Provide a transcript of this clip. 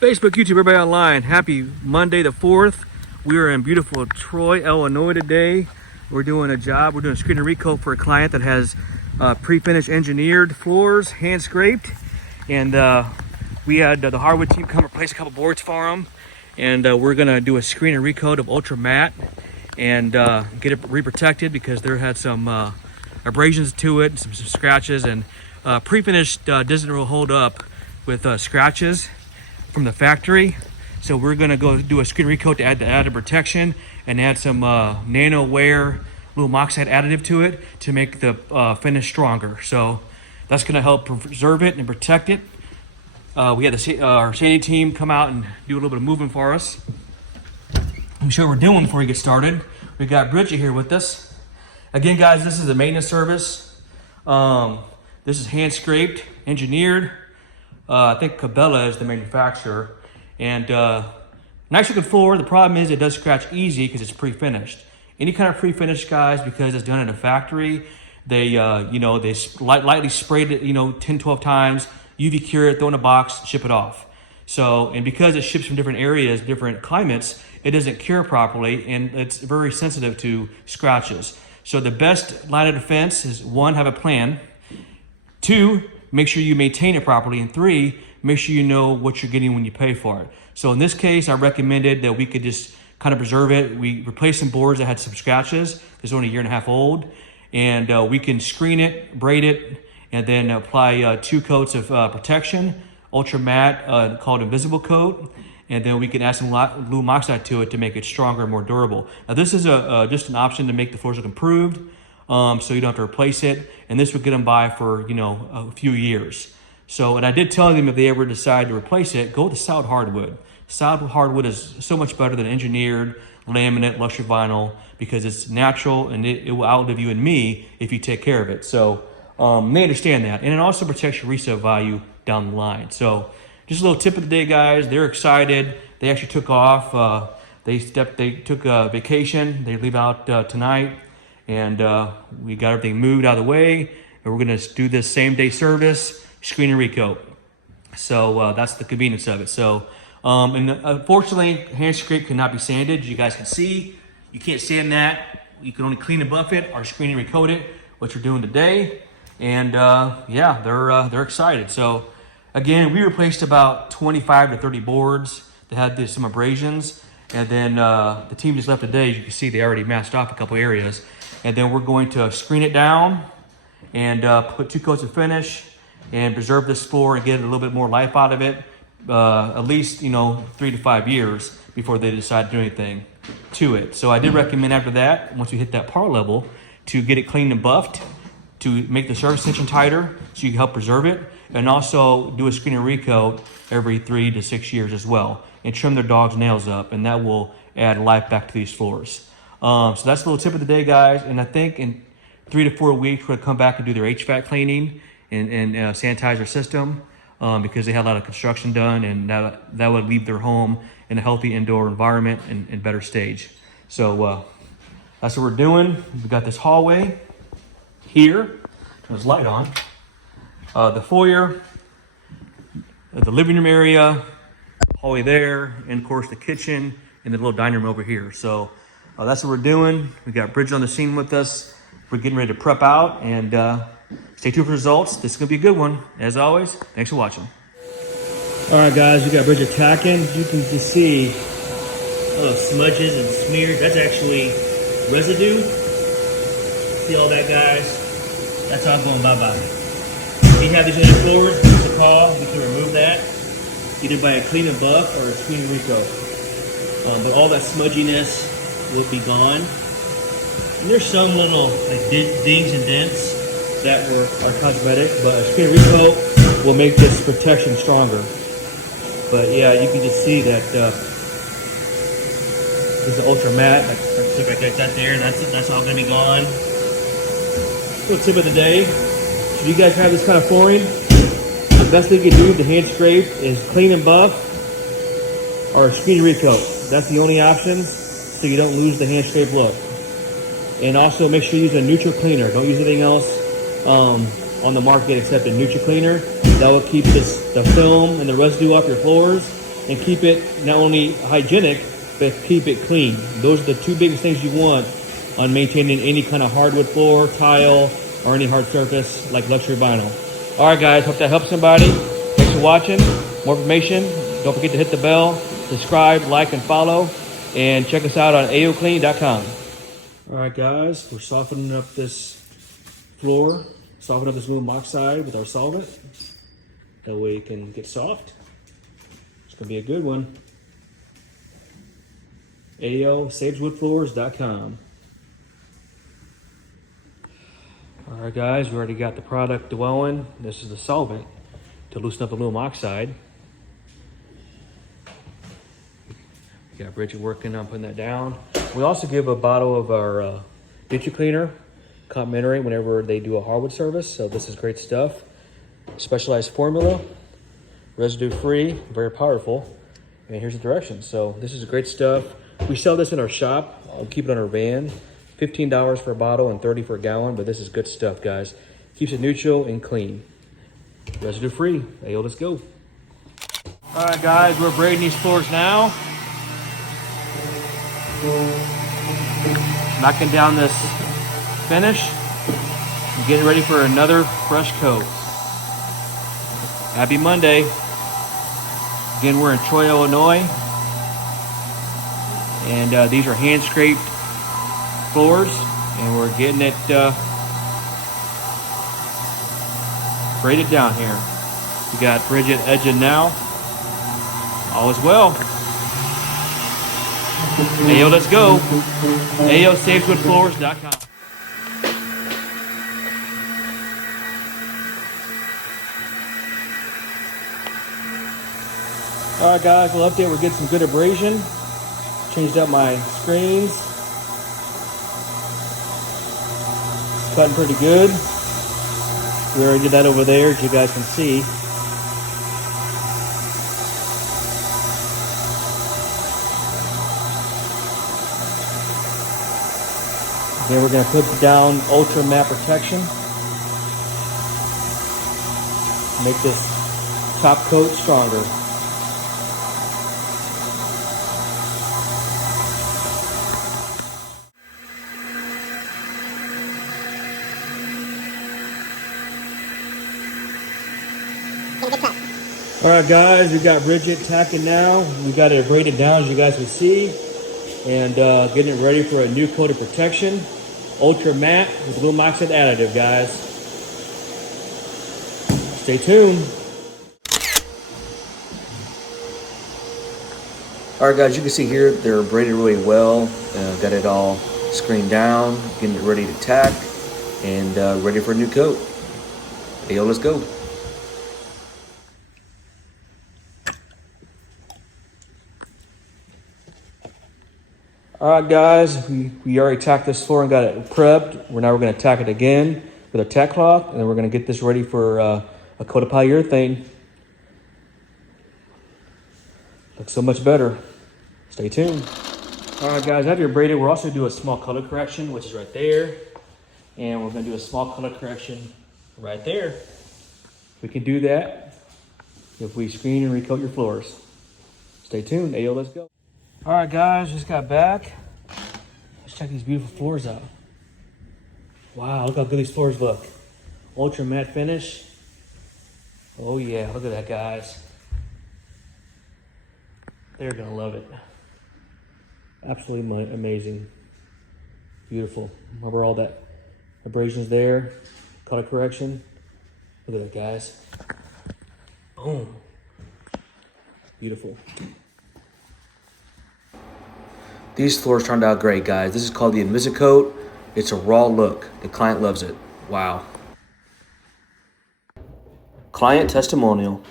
Facebook, YouTube, everybody online. Happy Monday the 4th. We are in beautiful Troy, Illinois today. We're doing a job. We're doing a screen and recoat for a client that has pre-finished engineered floors, hand scraped. And we had the Hardwood team come replace a couple boards for them. And we're gonna do a screen and recoat of ultra matte and get it re-protected because there had some abrasions to it, some scratches, and pre-finished doesn't really hold up with scratches from the factory. So we're gonna go do a screen recoat to add the added protection and add some nano wear little oxide additive to it to make the finish stronger. So that's gonna help preserve it and protect it. We had our Sandy team come out and do a little bit of moving for us. Let me show you what we're doing before we get started. We got Bridget here with us. Again, guys, this is a maintenance service. This is hand scraped, engineered. I think 𝐃𝐨𝐽 is the manufacturer. And nice looking floor. The problem is it does scratch easy because it's pre-finished. Any kind of pre-finished, guys, because it's done in a factory, they they lightly sprayed it 10, 12 times, UV cure it, throw in a box, ship it off. So, and because it ships from different areas, different climates, it doesn't cure properly and it's very sensitive to scratches. So the best line of defense is 1, have a plan. 2, make sure you maintain it properly. And 3, make sure you know what you're getting when you pay for it. So in this case, I recommended that we could just kind of preserve it. We replaced some boards that had some scratches. It's only a 1.5 years old. And we can screen it, braid it, and then apply 2 coats of protection, ultra matte called invisible coat. And then we can add some aluminum oxide to it to make it stronger and more durable. Now this is just an option to make the floors look improved. So you don't have to replace it. And this would get them by for, a few years. So, and I did tell them if they ever decide to replace it, go with the solid hardwood. Solid hardwood is so much better than engineered, laminate, luxury vinyl, because it's natural and it will outlive you and me if you take care of it. So they understand that. And it also protects your resale value down the line. So just a little tip of the day, guys. They're excited. They actually took off. They took a vacation. They leave out tonight. And we got everything moved out of the way. And we're gonna do this same day service, screen and recoat. So that's the convenience of it. So, and unfortunately, hand scrape cannot be sanded. As you guys can see, you can't sand that. You can only clean and buff it or screen and recoat it, which we're doing today. And yeah, they're excited. So again, we replaced about 25 to 30 boards that had some abrasions. And then the team just left today. As you can see, they already masked off a couple areas. And then we're going to screen it down and put 2 coats of finish and preserve this floor and get a little bit more life out of it. At least, 3 to 5 years before they decide to do anything to it. So I did recommend after that, once we hit that par level, to get it cleaned and buffed to make the surface tension tighter so you can help preserve it. And also do a screen and recoat every 3 to 6 years as well. And trim their dog's nails up, and that will add life back to these floors. So that's a little tip of the day, guys. And I think in 3 to 4 weeks, we're gonna come back and do their HVAC cleaning and sanitize their system because they had a lot of construction done, and that would leave their home in a healthy indoor environment and better stage. So that's what we're doing. We got this hallway here. Turn this light on. The foyer, the living room area, hallway there, and of course the kitchen and the little dining room over here. So that's what we're doing. We got Bridget on the scene with us. We're getting ready to prep out, and stay tuned for results. This is gonna be a good one. As always, thanks for watching. All right, guys, we got Bridget tacking. You can just see smudges and smears. That's actually residue. See all that, guys? That's all going bye-bye. If you have these on your floors, give us a call. We can remove that either by a clean and buff or a screen and recoat. But all that smudginess will be gone. And there's some little dings and dents that are cosmetic, but a screen and recoat will make this protection stronger. But yeah, you can just see that this is ultra matte. Look like that there, and that's all gonna be gone. Little tip of the day: if you guys have this kind of flooring, the best thing you can do with the hand scrape is clean and buff or screen and recoat. That's the only options, so you don't lose the hand scrape look. And also make sure you use a neutral cleaner. Don't use anything else on the market except a neutral cleaner. That will keep the film and the residue off your floors and keep it not only hygienic, but keep it clean. Those are the two biggest things you want on maintaining any kind of hardwood floor, tile, or any hard surface like luxury vinyl. All right, guys, hope that helps somebody. Thanks for watching. More information, don't forget to hit the bell, subscribe, like, and follow, and check us out on AOCleaning.com. All right, guys, we're softening up this floor, softening up this aluminum oxide with our solvent. That way it can get soft. It's gonna be a good one. AOCleaning.com. All right, guys, we already got the product dwelling. This is the solvent to loosen up the aluminum oxide. We got Bridget working on putting that down. We also give a bottle of our ditch cleaner complimentary whenever they do a hardwood service. So this is great stuff. Specialized formula, residue free, very powerful. And here's the directions. So this is great stuff. We sell this in our shop. I'll keep it on our van. $15 for a bottle and $30 for a gallon, but this is good stuff, guys. Keeps it neutral and clean. Residue free. Hey, let's go. All right, guys, we're braiding these floors now. Knocking down this finish. And getting ready for another fresh coat. Happy Monday. Again, we're in Troy, Illinois. And these are hand scraped floors, and we're getting it braided down here. We got Bridget edging now. All is well. Hey, let's go. AOCleaning.com. All right, guys, we'll update. We're getting some good abrasion. Changed up my screens. Cutting pretty good. We already did that over there, as you guys can see. Then we're going to put down ultra matte protection. Make this top coat stronger. All right, guys, we got Bridget tacking now. We got it braided down, as you guys can see, and getting it ready for a new coat of protection. Ultra matte with aluminum oxide additive, guys. Stay tuned. All right, guys, you can see here they're braided really well. Got it all screened down, getting it ready to tack, and ready for a new coat. Hey, yo, let's go. All right, guys, we already tacked this floor and got it prepped. Now we're going to tack it again with a tack cloth, and then we're going to get this ready for a coat of polyurethane. Looks so much better. Stay tuned. All right, guys, after you're braided, we're also going to do a small color correction, which is right there. And we're going to do a small color correction right there. We can do that if we screen and recoat your floors. Stay tuned. Ayo, let's go. All right, guys, just got back. Let's check these beautiful floors out. Wow, look how good these floors look. Ultra matte finish. Oh yeah, look at that, guys. They're gonna love it. Absolutely amazing. Beautiful. Remember all that abrasions there, color correction. Look at that, guys. Boom. Beautiful. These floors turned out great, guys. This is called the 𝐬𝐮𝐬𝐜𝐫𝐤. It's a raw look. The client loves it. Wow. Client testimonial.